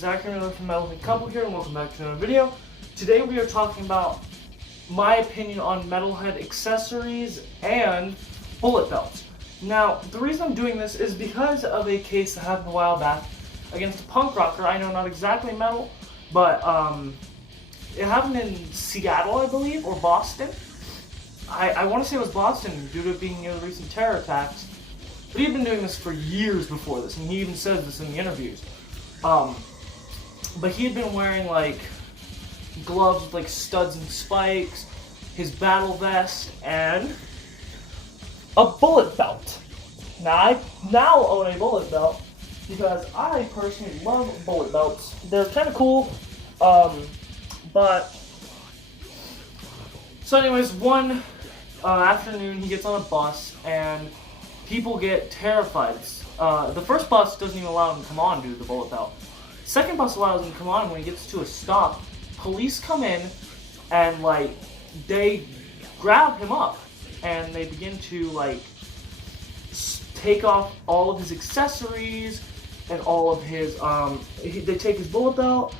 Zach from Metalhead Couple here, and welcome back to another video. Today we are talking about my opinion on metalhead accessories and bullet belts. Now, the reason I'm doing this is because of a case that happened a while back against a punk rocker. I know not exactly metal, but it happened in Seattle, I believe, or Boston. I want to say it was Boston due to it being near the recent terror attacks. But he'd been doing this for years before this, and he even says this in the interviews. But he had been wearing, like, gloves with, like, studs and spikes, his battle vest, and a bullet belt. Now, I now own a bullet belt because I personally love bullet belts. They're kind of cool, but... So anyways, one afternoon, he gets on a bus, and people get terrified. The first bus doesn't even allow him to come on due to the bullet belt. Second bus allows him to come on. When he gets to a stop, police come in and, like, they grab him up and they begin to, like, take off all of his accessories and all of his, they take his bullet belt,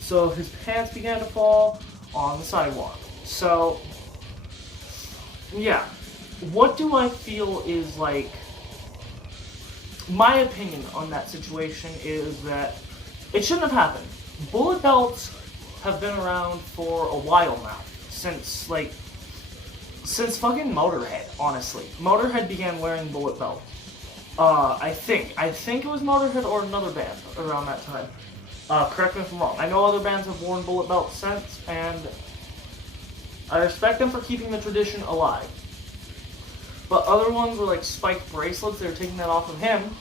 so his pants began to fall on the sidewalk. So, yeah. What do I feel is, like, my opinion on that situation is that it shouldn't have happened. Bullet belts have been around for a while now. Since fucking Motorhead, honestly. Motorhead began wearing bullet belts. I think it was Motorhead or another band around that time. Correct me if I'm wrong. I know other bands have worn bullet belts since, and I respect them for keeping the tradition alive. But other ones were like spiked bracelets, they were taking that off of him.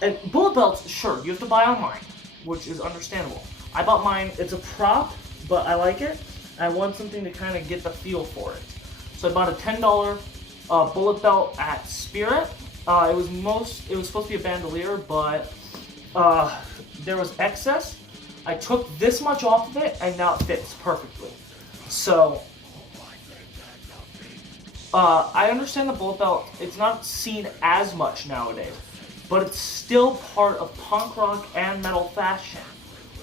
And bullet belts, sure, you have to buy online, which is understandable. I bought mine, it's a prop, but I like it. I want something to kind of get the feel for it. So I bought a $10 bullet belt at Spirit. It was supposed to be a bandolier, but there was excess. I took this much off of it, and now it fits perfectly. So, I understand the bullet belt, it's not seen as much nowadays, but it's still part of punk rock and metal fashion,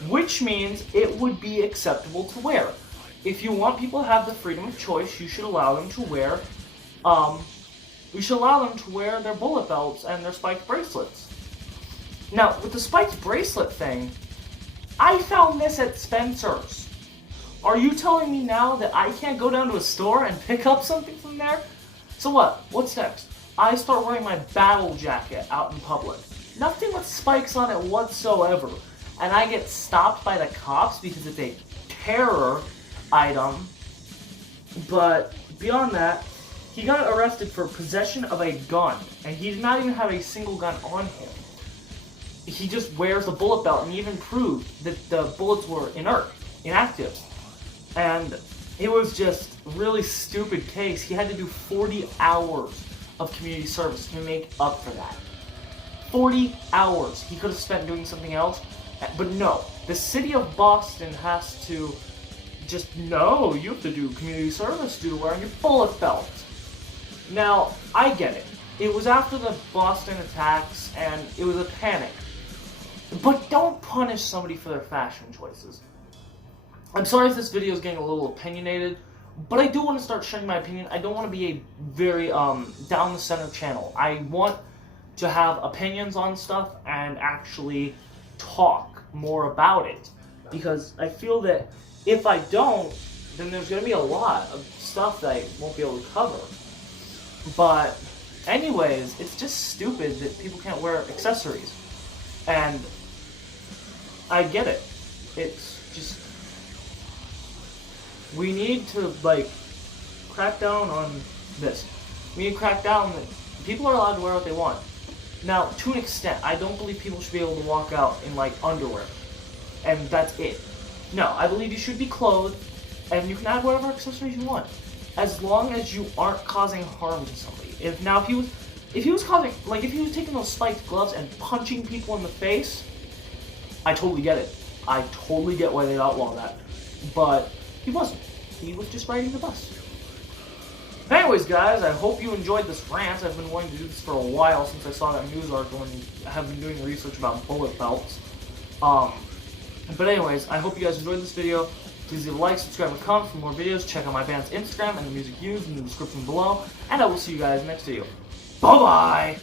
which means it would be acceptable to wear. If you want people to have the freedom of choice, you should allow them to wear, their bullet belts and their spiked bracelets. Now, with the spiked bracelet thing, I found this at Spencer's. Are you telling me now that I can't go down to a store and pick up something from there? So what? What's next? I start wearing my battle jacket out in public. Nothing with spikes on it whatsoever. And I get stopped by the cops because it's a terror item. But beyond that, he got arrested for possession of a gun. And he did not even have a single gun on him. He just wears a bullet belt, and he even proved that the bullets were inactive. And it was just a really stupid case. He had to do 40 hours of community service to make up for that. 40 hours he could have spent doing something else. But no, the city of Boston has to just, no, you have to do community service due to wearing your bullet belt. Now, I get it. It was after the Boston attacks, and it was a panic. But don't punish somebody for their fashion choices. I'm sorry if this video is getting a little opinionated, but I do want to start sharing my opinion. I don't want to be a very down the center channel. I want to have opinions on stuff and actually talk more about it, because I feel that if I don't, then there's going to be a lot of stuff that I won't be able to cover. But anyways, it's just stupid that people can't wear accessories, and I get it. It's just, we need to, like, crack down on this. We need to crack down that people are allowed to wear what they want. Now, to an extent, I don't believe people should be able to walk out in, like, underwear, and that's it. No, I believe you should be clothed, and you can add whatever accessories you want, as long as you aren't causing harm to somebody. If he was taking those spiked gloves and punching people in the face, I totally get it. I totally get why they outlaw that. But he wasn't. He was just riding the bus. Anyways, guys, I hope you enjoyed this rant. I've been wanting to do this for a while since I saw that news article and have been doing research about bullet belts. But anyways, I hope you guys enjoyed this video. Please leave a like, subscribe, and comment for more videos. Check out my band's Instagram and the music used in the description below. And I will see you guys next video. Bye-bye!